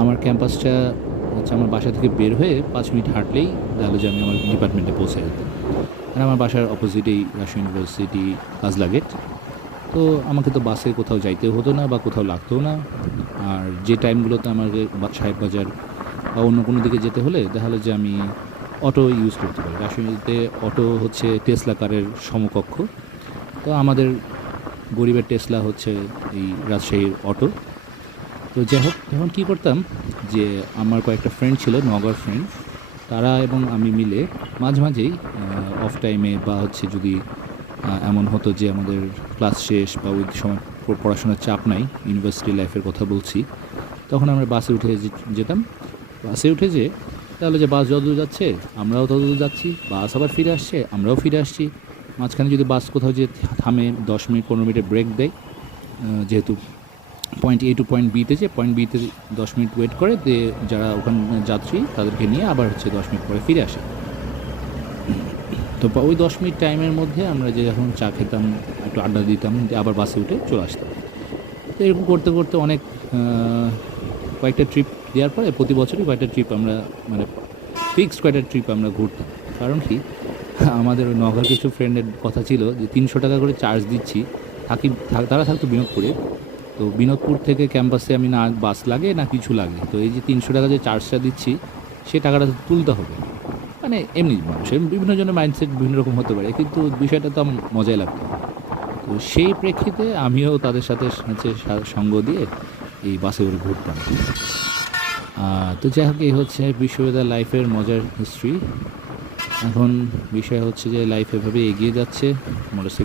আমার ক্যাম্পাসটা হচ্ছে আমার বাসা থেকে বের হয়ে 5 মিনিট হাঁটলেই তাহলে যে আমি আমার ডিপার্টমেন্টে পৌঁছে যেতাম। আর আমার বাসার অপোজিটেই রাজশাহী ইউনিভার্সিটি কাজলা গেট। তো আমাকে তো বাসে কোথাও যাইতেও হতো না বা কোথাও লাগতেও না। আর যে টাইমগুলোতে আমাকে সাহেব বাজার বা অন্য কোনো দিকে যেতে হলে দেখা হলো যে আমি অটো ইউজ করতে পারি। রাজশাহীতে অটো হচ্ছে টেসলা কারের সমকক্ষ। তো আমাদের গরিবের টেসলা হচ্ছে এই রাজশাহীর অটো। তো যাই হোক, তখন কী করতাম যে আমার কয়েকটা ফ্রেন্ড ছিল, নগর ফ্রেন্ড, তারা এবং আমি মিলে মাঝে মাঝেই অফ টাইমে বা হচ্ছে যদি এমন হতো যে আমাদের ক্লাস শেষ বা ওই সময় পড়াশোনার চাপ নাই, ইউনিভার্সিটি লাইফের কথা বলছি, তখন আমরা বাসে উঠে যেতাম। বাসে উঠে যে তাহলে যে বাস যতদূর যাচ্ছে আমরাও ততদূর যাচ্ছি, বাস আবার ফিরে আসছে আমরাও ফিরে আসছি। মাঝখানে যদি বাস কোথাও যে থামে 10 মিনিট 15 মিনিটের ব্রেক দেয়, যেহেতু পয়েন্ট এ টু পয়েন্ট বিতে, যে পয়েন্ট বিতে 10 মিনিট ওয়েট করে দিয়ে যারা ওখানে যাত্রী তাদেরকে নিয়ে আবার হচ্ছে 10 মিনিট পরে ফিরে আসে। তো ওই 10 মিনিট টাইমের মধ্যে আমরা যে যখন চা খেতাম, একটু আড্ডা দিতাম, আবার বাসে উঠে চলে আসতাম। তো এরকম করতে করতে অনেক কয়েকটা ট্রিপ দেওয়ার পরে প্রতি বছরই কয়েকটা ট্রিপ আমরা মানে ফিক্সড কয়েকটা ট্রিপ আমরা ঘুরতাম। কারণ কি, আমাদের ওই নগর কিছু ফ্রেন্ডের কথা ছিল যে 300 টাকা করে চার্জ দিচ্ছি, তারা থাকতো বিনোদপুরে। তো বিনোদপুর থেকে ক্যাম্পাসে আমি না বাস লাগে না কিছু লাগে, তো এই যে 300 টাকা যে চার্জটা দিচ্ছি সে টাকাটা তুলতে হবে। মানে এমনি মানুষের বিভিন্ন জনের মাইন্ডসেট বিভিন্ন রকম হতে পারে, কিন্তু বিষয়টা তো আমার মজাই লাগতো। তো সেই প্রেক্ষিতে আমিও তাদের সাথে হচ্ছে সঙ্গ দিয়ে এই বাসে করে ঘুরতাম। তো যাই হোক, এই হচ্ছে বিশ্ববিদ্যালয় লাইফের মজার হিস্ট্রি। এখন বিষয় হচ্ছে যে লাইফ এভাবে এগিয়ে যাচ্ছে।